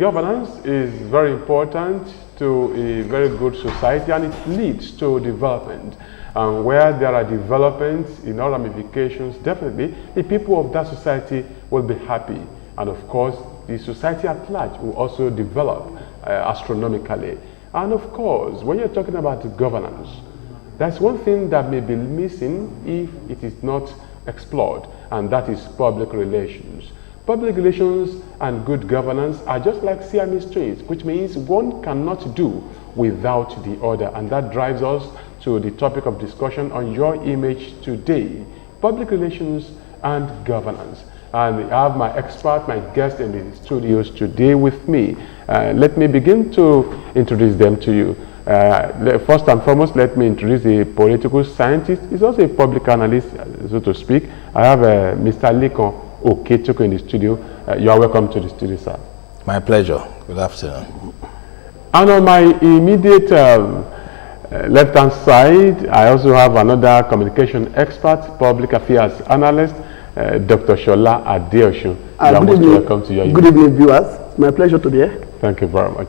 governance is very important to a very good society, and it leads to development. And where there are developments in all ramifications, definitely the people of that society will be happy. And of course, the society at large will also develop astronomically. And of course, when you're talking about governance, that's one thing that may be missing if it is not explored, and that is public relations. Public relations and good governance are just like Siamese twins, which means one cannot do without the other. And that drives us to the topic of discussion on your image today, public relations and governance. And I have my expert, my guest in the studios today with me. Let me begin to introduce them to you. First and foremost, let me introduce a political scientist. He's also a public analyst, so to speak. I have Mr. Lekan Okechukwu in the studio. You are welcome to the studio, sir. My pleasure. Good afternoon. And on my immediate left-hand side, I also have another communication expert, public affairs analyst, Dr. Shola Adeosun. You are most welcome to your Good evening, viewers. It's my pleasure to be here. Thank you very much.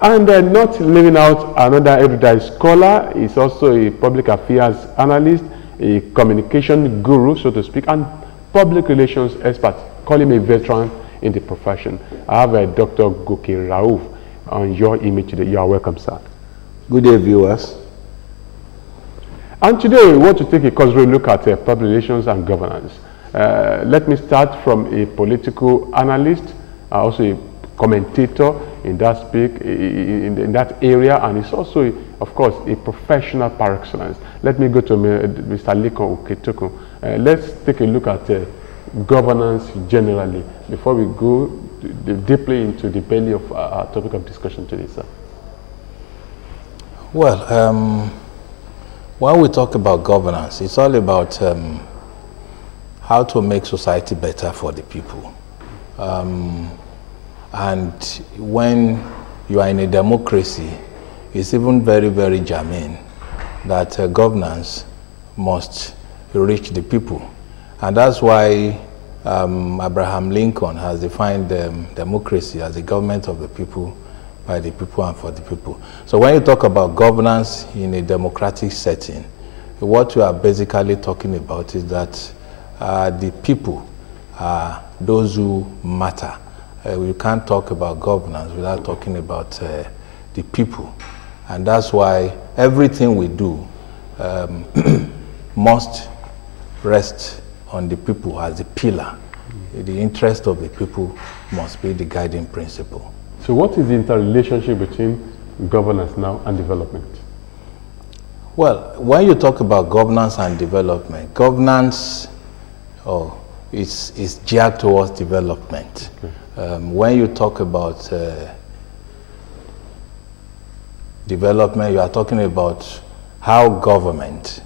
And not leaving out another erudite scholar, is also a public affairs analyst, a communication guru, so to speak, and public relations expert. Call him a veteran in the profession. I have Dr. Goke Rauf on your image today. You are welcome, sir. Good day, viewers. And today we want to take a cursory look at public relations and governance. Let me start from a political analyst, also a commentator in that in that area, and it's also, of course, a professional par excellence. Let me go to Mr. Lekan Okechukwu. Let's take a look at governance generally before we go deeply into the belly of our topic of discussion today, sir. Well, when we talk about governance, it's all about how to make society better for the people. And when you are in a democracy, it's even very, very germane that governance must reach the people. And that's why Abraham Lincoln has defined democracy as the government of the people, by the people, and for the people. So when you talk about governance in a democratic setting, what you are basically talking about is that the people are those who matter. We can't talk about governance without talking about the people. And that's why everything we do must rest on the people as the pillar. The interest of the people must be the guiding principle. So what is the interrelationship between governance now and development? Well, when you talk about governance and development, governance is geared towards development. Okay. When you talk about development, you are talking about how government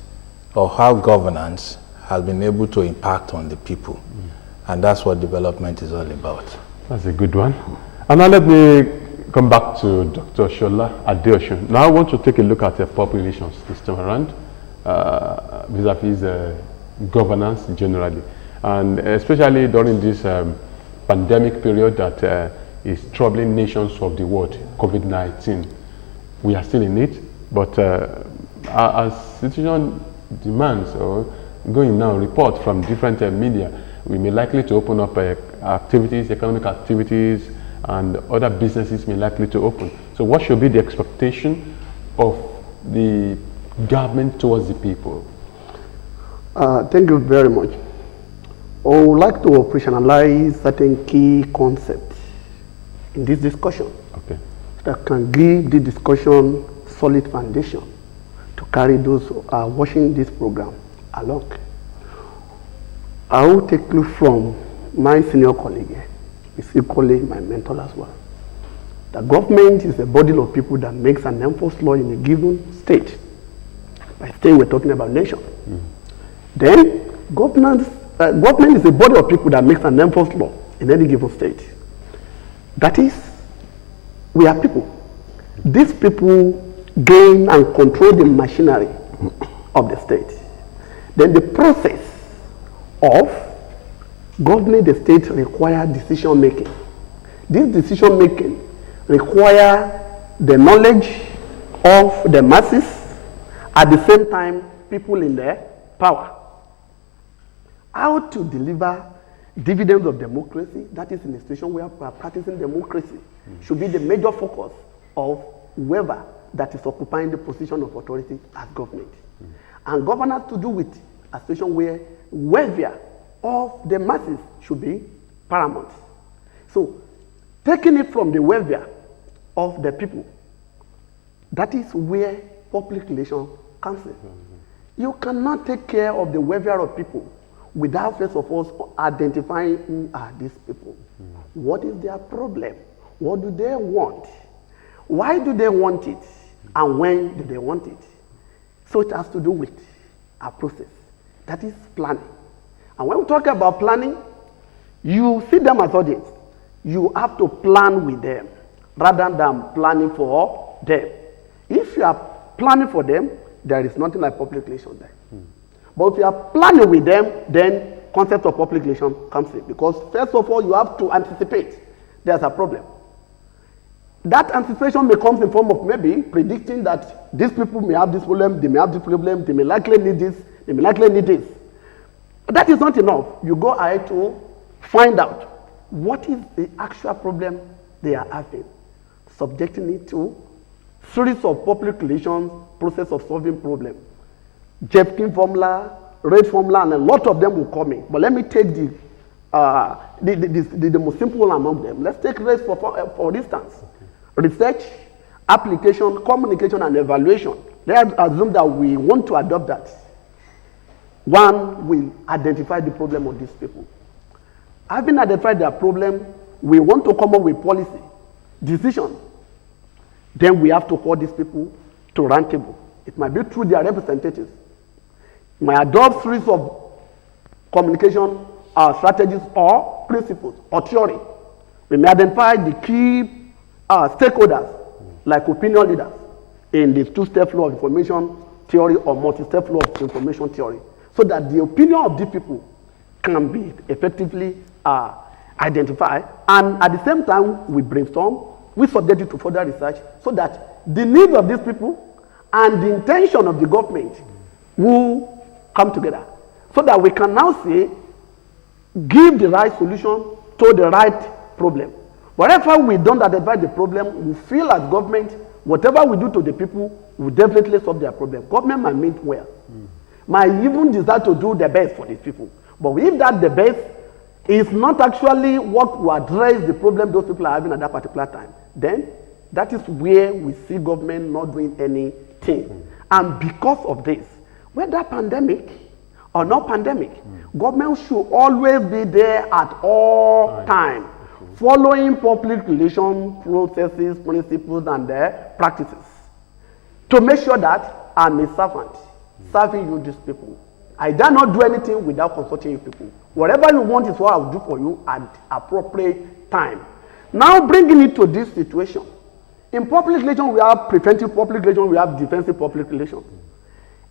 or how governance has been able to impact on the people. And that's what development is all about. That's a good one. And now let me come back to Dr. Shola Adeosun. Now I want to take a look at public relations this time around, vis-a-vis governance generally. And especially during this pandemic period that is troubling nations of the world, COVID-19. We are still in it, but as situation demands or going now report from different media, we may likely to open up activities, economic activities, and other businesses may likely to open. So what should be the expectation of the government towards the people? Thank you very much. I would like to operationalize certain key concepts in this discussion, okay, that can give the discussion solid foundation to carry those who are watching this program along. I will take you from my senior colleague, is equally my mentor as well. The government is a body of people that makes and enforces law in a given state. By state, we're talking about nation. Then, government is a body of people that makes and enforces law in any given state. That is, we are people. These people gain and control the machinery of the state. Then the process of governing the state requires decision making. This decision making require the knowledge of the masses, at the same time people in the power. How to deliver dividends of democracy, that is in a situation where we are practicing democracy, should be the major focus of whoever that is occupying the position of authority as government. And governance to do with a situation where welfare of the masses should be paramount. So, taking it from the welfare of the people, that is where public relations comes in. You cannot take care of the welfare of people without first of all identifying who are these people. What is their problem? What do they want? Why do they want it? And when do they want it? So it has to do with a process. That is planning. And when we talk about planning, you see them as audience. You have to plan with them rather than planning for them. If you are planning for them, there is nothing like public relations there. But if you are planning with them, then concept of public relations comes in. Because first of all, you have to anticipate there's a problem. That anticipation may come in form of maybe predicting that these people may have this problem, they may have this problem, they may likely need this, they may likely need this. But that is not enough. You go ahead to find out what is the actual problem they are having, subjecting it to series of public relations process of solving problem. Jepkin formula, rate formula, and a lot of them will come in. But let me take the most simple one among them. Let's take race for instance. Research, application, communication, and evaluation. Let's assume that we want to adopt that. One will identify the problem of these people. Having identified their problem, we want to come up with policy, decision. Then we have to call these people to round table. It might be through their representatives. We might adopt series of communication strategies or principles or theory. We may identify the key stakeholders, like opinion leaders, in the two-step flow of information theory or multi-step flow of information theory, so that the opinion of these people can be effectively identified. And at the same time, we brainstorm, we subject it to further research, so that the needs of these people and the intention of the government will come together, so that we can now say, give the right solution to the right problem. Whatever we don't identify the problem, we feel as government, whatever we do to the people, will definitely solve their problem. Government might mean well, might even desire to do the best for these people. But if that the best is not actually what will address the problem those people are having at that particular time, then that is where we see government not doing anything. And because of this, whether pandemic or not pandemic, government should always be there at all times, following public relations processes, principles, and practices, to make sure that I'm a servant, serving you these people. I dare not do anything without consulting you people. Whatever you want is what I will do for you at appropriate time. Now bringing it to this situation. In public relations, we have preventive public relations, we have defensive public relations.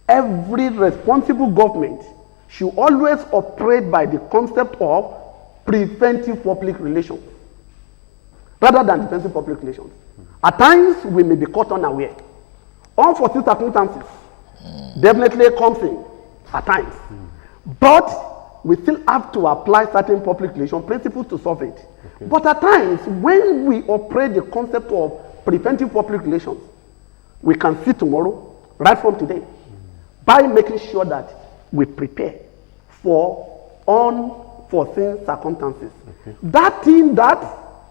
Every responsible government should always operate by the concept of preventive public relations rather than defensive public relations. At times, we may be caught unaware. Unforeseen circumstances definitely comes in at times. But we still have to apply certain public relations principles to solve it. Okay. But at times, when we operate the concept of preventive public relations, we can see tomorrow, right from today, by making sure that we prepare for unforeseen circumstances. Okay. That thing that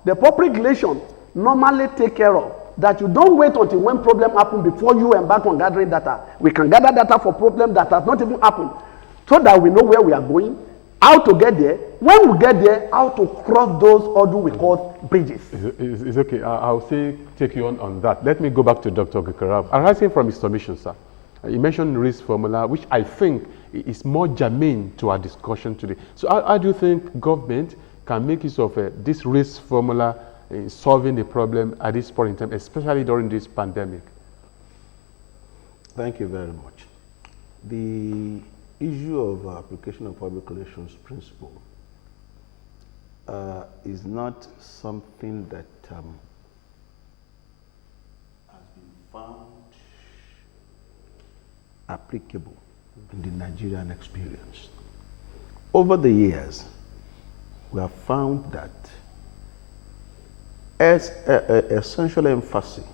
the public relations normally take care of, that you don't wait until when problem happen before you embark on gathering data. We can gather data for problems that has not even happened, so that we know where we are going, how to get there, when we get there, how to cross those hurdles we call bridges. It's okay. I'll take you on that. Let me go back to Dr. Gekaraf. Arising from his submission, sir, you mentioned risk formula, which I think is more germane to our discussion today. So how do you think government can make use of this risk formula in solving the problem at this point in time, especially during this pandemic? Thank you very much. The issue of application of public relations principle is not something that has been found applicable in the Nigerian experience. Over the years, we have found that as essential emphasis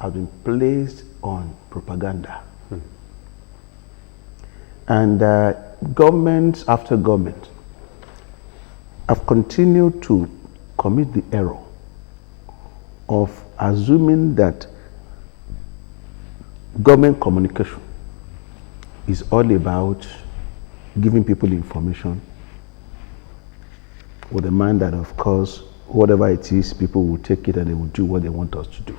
has been placed on propaganda. And governments after government have continued to commit the error of assuming that government communication is all about giving people information with the mind that, of course, whatever it is, people will take it and they will do what they want us to do.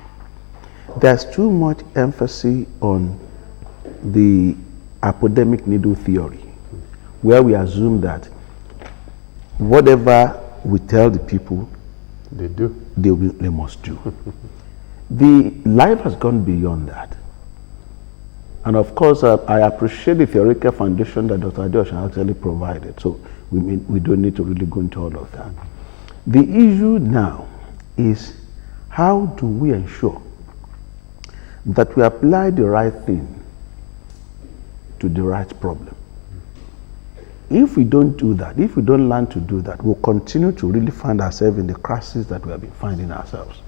There's too much emphasis on the epidemic needle theory, where we assume that whatever we tell the people, they must do. The life has gone beyond that. And of course, I appreciate the theoretical foundation that Dr. Adeosun actually provided, so we don't need to really go into all of that. The issue now is, how do we ensure that we apply the right thing to the right problem? If we don't do that, if we don't learn to do that, we'll continue to really find ourselves in the crisis that we have been finding ourselves.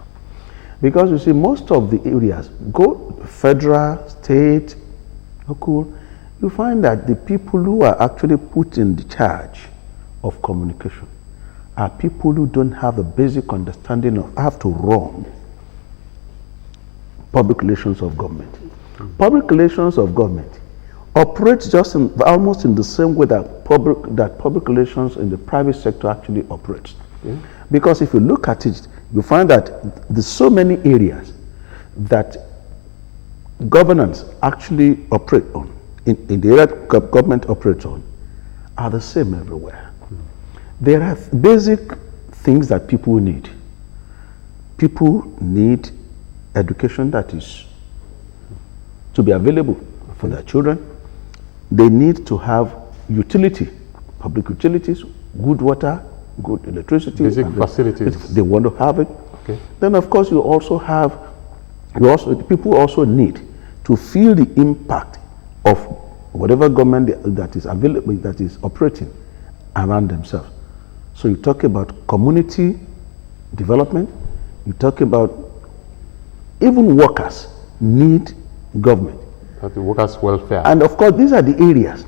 Because you see, most of the areas, go federal, state, local, you find that the people who are actually put in the charge of communication are people who don't have a basic understanding of how to run public relations of government. Public relations of government operates just almost in the same way that public relations in the private sector actually operates. Because if you look at it, you find that there's so many areas that governance actually operate on, in the area government operates on, are the same everywhere. There are basic things that people need. People need education that is to be available for their children. They need to have utility, public utilities, good water, good electricity. Basic facilities. They want to have it. Okay. Then of course people also need to feel the impact of whatever government that is available, that is operating around themselves. So you talk about community development, you talk about even workers need government. The workers' welfare. And of course, these are the areas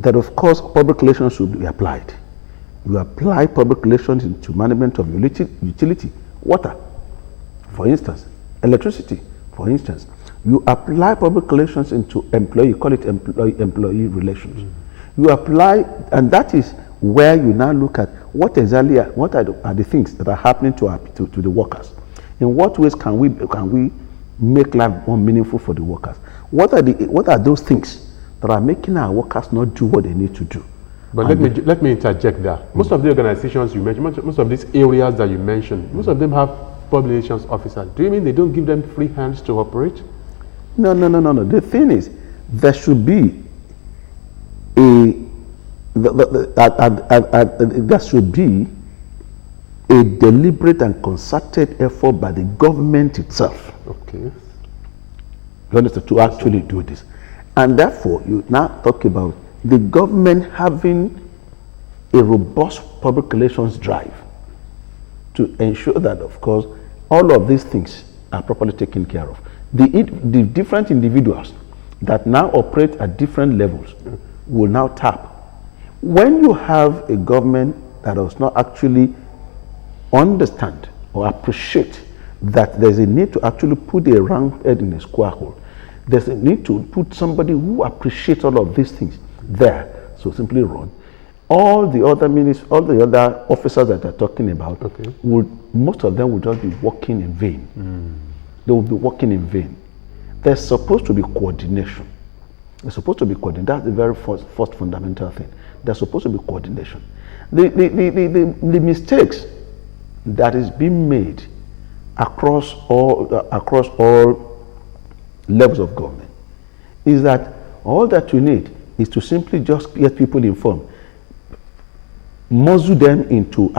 that, of course, public relations should be applied. You apply public relations into management of utility, water, for instance, electricity, for instance. You apply public relations into employee, call it employee relations. You apply, and that is where you now look at what are the things that are happening to the workers. In what ways can we make life more meaningful for the workers? What are those things that are making our workers not do what they need to do? But let me interject there. Most of the organizations you mentioned, most of these areas that you mentioned, most of them have public relations officers. Do you mean they don't give them free hands to operate? No. The thing is, there should be a deliberate and concerted effort by the government itself. Okay. You understand, to actually do this. And therefore, you now talk about the government having a robust public relations drive to ensure that, of course, all of these things are properly taken care of. The different individuals that now operate at different levels will now tap. When you have a government that does not actually understand or appreciate that there's a need to actually put a round head in a square hole, there's a need to put somebody who appreciates all of these things there, so simply run. All the other ministers, all the other officers that they're talking about, most of them will just be working in vain. They will be working in vain. There's supposed to be coordination. There's supposed to be coordination. That's the very first fundamental thing. There's supposed to be coordination. The mistakes that is being made across all levels of government is that all that you need is to simply just get people informed. muzzle them into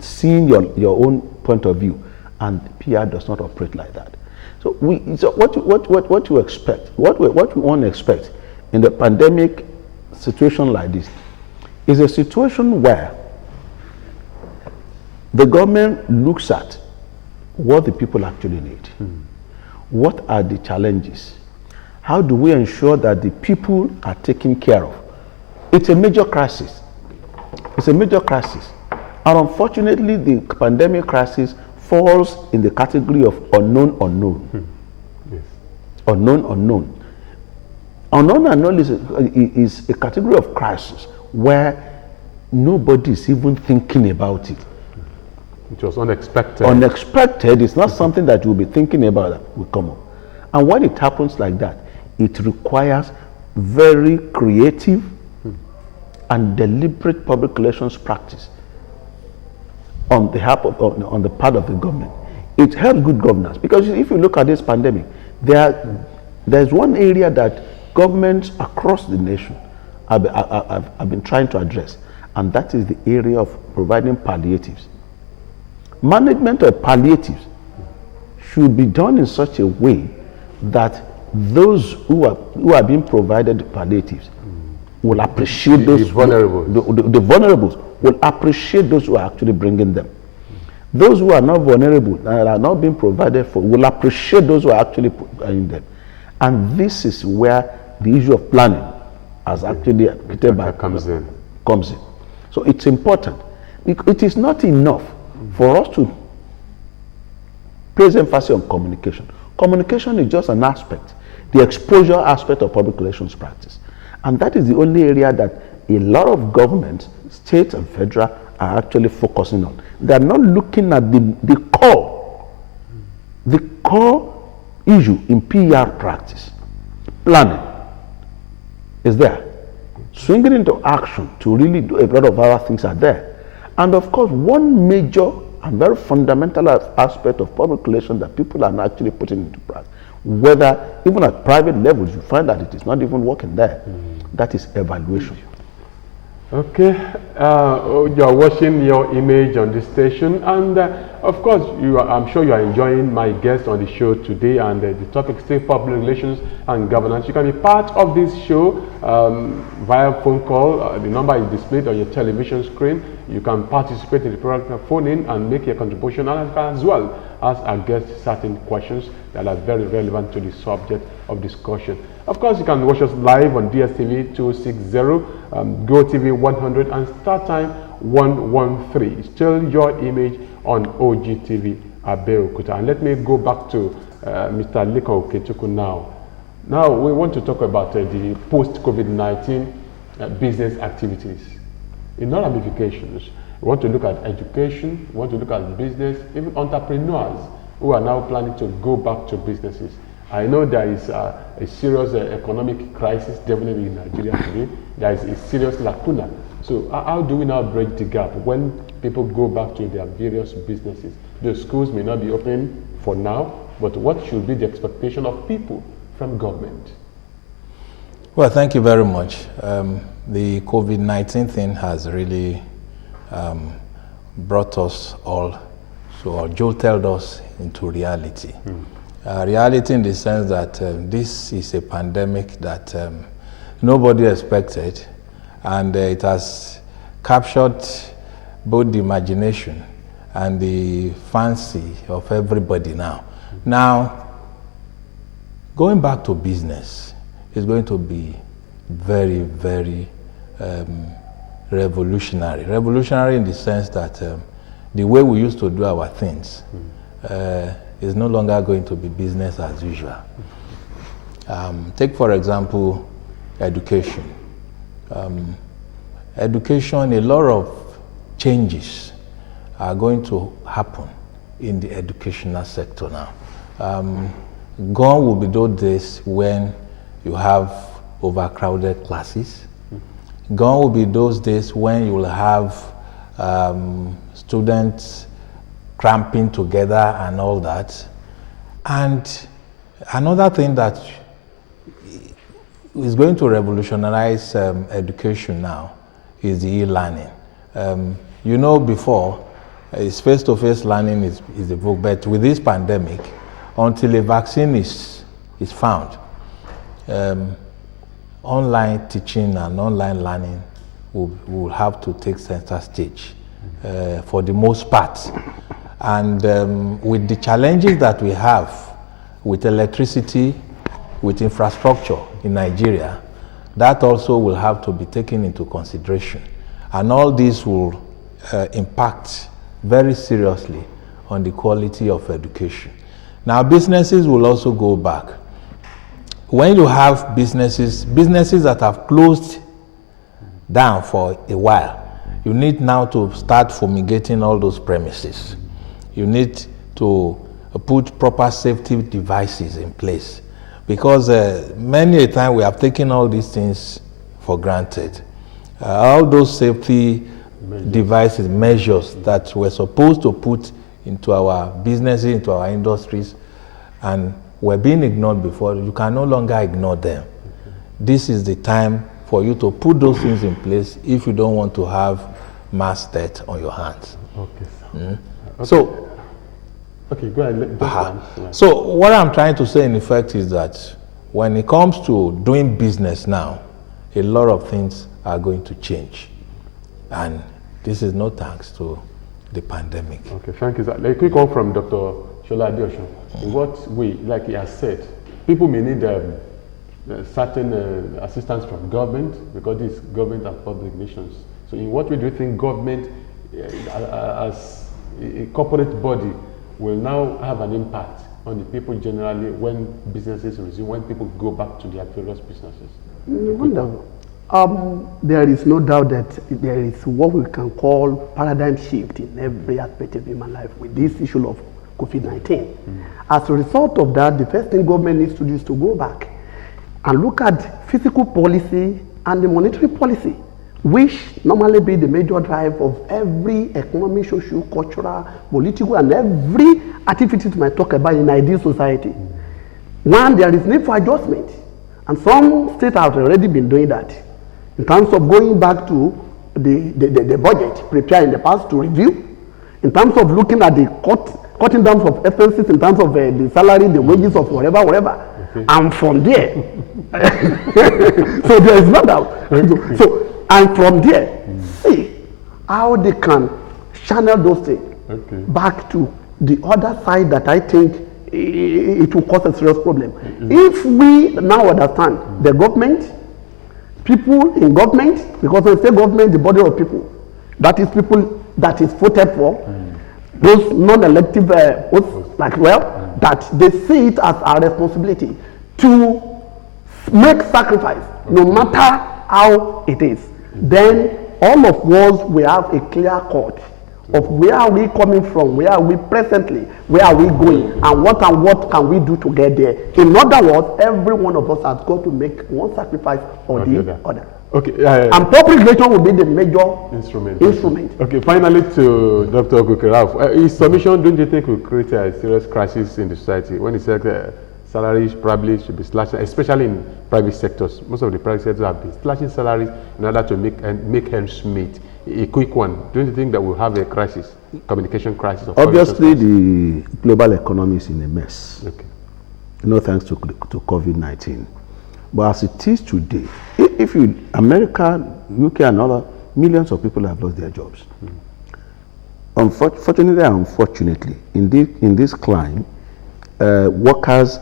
seeing your own point of view, and PR does not operate like that. So what you expect, what we want to expect in the pandemic situation like this is a situation where the government looks at what the people actually need. What are the challenges? How do we ensure that the people are taken care of? It's a major crisis. It's a major crisis. And unfortunately, the pandemic crisis falls in the category of unknown. Yes. Unknown. Unknown is a category of crisis where nobody is even thinking about it. It was unexpected. Unexpected is not something that you'll be thinking about that will come up. And when it happens like that, it requires very creative and deliberate public relations practice on the part of the government. It helps good governance, because if you look at this pandemic, there's one area that governments across the nation have been trying to address, and that is the area of providing palliatives. Management of palliatives should be done in such a way that those who are being provided palliatives will appreciate those vulnerable. The vulnerables will appreciate those who are actually bringing them. Those who are not vulnerable and are not being provided for will appreciate those who are actually providing them. And this is where the issue of planning has actually comes in. So it's important. It is not enough for us to place emphasis on communication. Communication is just an aspect, the exposure aspect of public relations practice. And that is the only area that a lot of governments, state and federal, are actually focusing on. They are not looking at the core issue in PR practice. Planning is there. Swinging into action to really do a lot of other things are there. And of course, one major and very fundamental aspect of public relations that people are not actually putting into practice, whether even at private levels, you find that it is not even working there. That is evaluation. Okay, you're watching Your Image on this station, and of course, I'm sure you are enjoying my guest on the show today, and the topic is still public relations and governance. You can be part of this show via phone call. The number is displayed on your television screen. You can participate in the program, phone in and make your contribution, and as well ask our guests certain questions that are very relevant to the subject of discussion. Of course, you can watch us live on DSTV 260, GoTV 100, and StarTime 113. Still Your Image on OGTV Abeokuta. And let me go back to Mr. Lekan Okechukwu now. Now, we want to talk about the post-COVID-19 business activities. In all ramifications, we want to look at education, we want to look at business, even entrepreneurs who are now planning to go back to businesses. I know there is a serious economic crisis definitely in Nigeria today. There is a serious lacuna. So how do we now bridge the gap when people go back to their various businesses? The schools may not be open for now, but what should be the expectation of people from government? Well, thank you very much. The COVID-19 thing has really brought us all, or jolted us into reality. Reality in the sense that this is a pandemic that nobody expected, and it has captured both the imagination and the fancy of everybody now. Now, going back to business is going to be very, very revolutionary. Revolutionary in the sense that the way we used to do our things is no longer going to be business as usual. Take, for example, education. Education, a lot of changes are going to happen in the educational sector now. Gone will be those days when you have overcrowded classes. Gone will be those days when you will have students cramping together and all that. And another thing that is going to revolutionize education now is the e-learning. You know, before, it's face-to-face learning is the book, but with this pandemic, until a vaccine is found, online teaching and online learning will have to take center stage for the most part. And with the challenges that we have with electricity, with infrastructure in Nigeria, that also will have to be taken into consideration. And all this will impact very seriously on the quality of education. Now, businesses will also go back. When you have businesses that have closed down for a while, you need now to start fumigating all those premises. You need to put proper safety devices in place, because many a time we have taken all these things for granted. All those safety devices, measures that we're supposed to put into our businesses, into our industries, and were being ignored before, you can no longer ignore them. This is the time for you to put those things in place if you don't want to have mass death on your hands. Okay, sir. Okay. So, okay, go ahead. So what I'm trying to say in effect is that when it comes to doing business now, a lot of things are going to change. And this is no thanks to the pandemic. Okay, thank you, sir. A quick one from Dr. Shola Adeosun. In what way, like he has said, people may need certain assistance from government, because this government and public relations. So in what way do you think government, as a corporate body, will now have an impact on the people generally when businesses resume, when people go back to their various businesses? Wonderful. There is no doubt that there is what we can call paradigm shift in every aspect of human life with this issue of COVID-19. As a result of that, the first thing government needs to do is to go back and look at fiscal policy and the monetary policy, which normally be the major drive of every economic, social, cultural, political, and every activity we might talk about in ideal society. One, there is need for adjustment, and some states have already been doing that in terms of going back to the budget prepared in the past to review, in terms of looking at the cutting down of expenses, in terms of the salary, the wages of whatever. Okay. And from there, so there is no doubt. So, and from there, see how they can channel those things back to the other side that I think it will cause a serious problem. If we now understand the government, people in government, because when we say government, the body of people, that is people that is voted for, those non-elective votes, that they see it as our responsibility to make sacrifice, no matter how it is. Then all of us will have a clear cut of where are we coming from, where are we presently, where are we going, and what can we do to get there. In other words, every one of us has got to make one sacrifice or the other. Okay. And public relation will be the major instrument. Okay, finally to Dr. Okuke-Ralph. His submission, don't you think will create a serious crisis in the society when he said salaries probably should be slashed, especially in private sectors? Most of the private sectors have been slashing salaries in order to make ends meet. A quick one, don't you think that we'll have a crisis, communication crisis? Obviously, the global economy is in a mess. Okay. No thanks to COVID-19. But as it is today, if America, UK, and other millions of people have lost their jobs. Unfortunately and unfortunately, in this climate, workers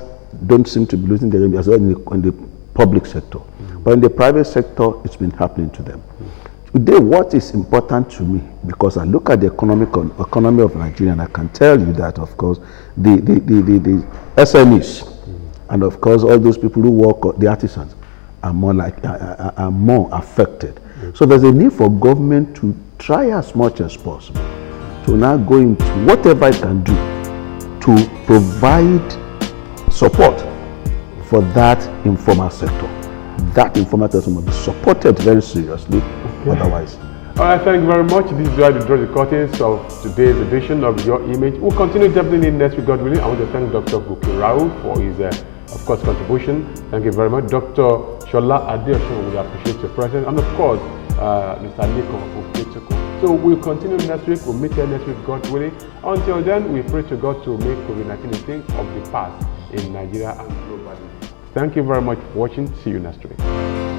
don't seem to be losing their jobs as well in the public sector. But in the private sector, it's been happening to them. Today, what is important to me, because I look at the economy of Nigeria, and I can tell you that, of course, the SMEs, and of course, all those people who work, the artisans, are more affected. So there's a need for government to try as much as possible to now go into whatever it can do to provide support for that informal sector. That informal sector must be supported very seriously, otherwise. All right, thank you very much. This is where we draw the curtains of today's edition of Your Image. We'll continue definitely next week, God willing. I want to thank Dr. Okuke-Ralph for his, of course, contribution. Thank you very much. Dr. Shola Adeosun, we appreciate your presence. And of course, Mr. Liko Ofetuku. So we'll continue next week. We'll meet here next week, God willing. Until then, we pray to God to make COVID-19 a thing of the past in Nigeria and globally. Thank you very much for watching. See you next week.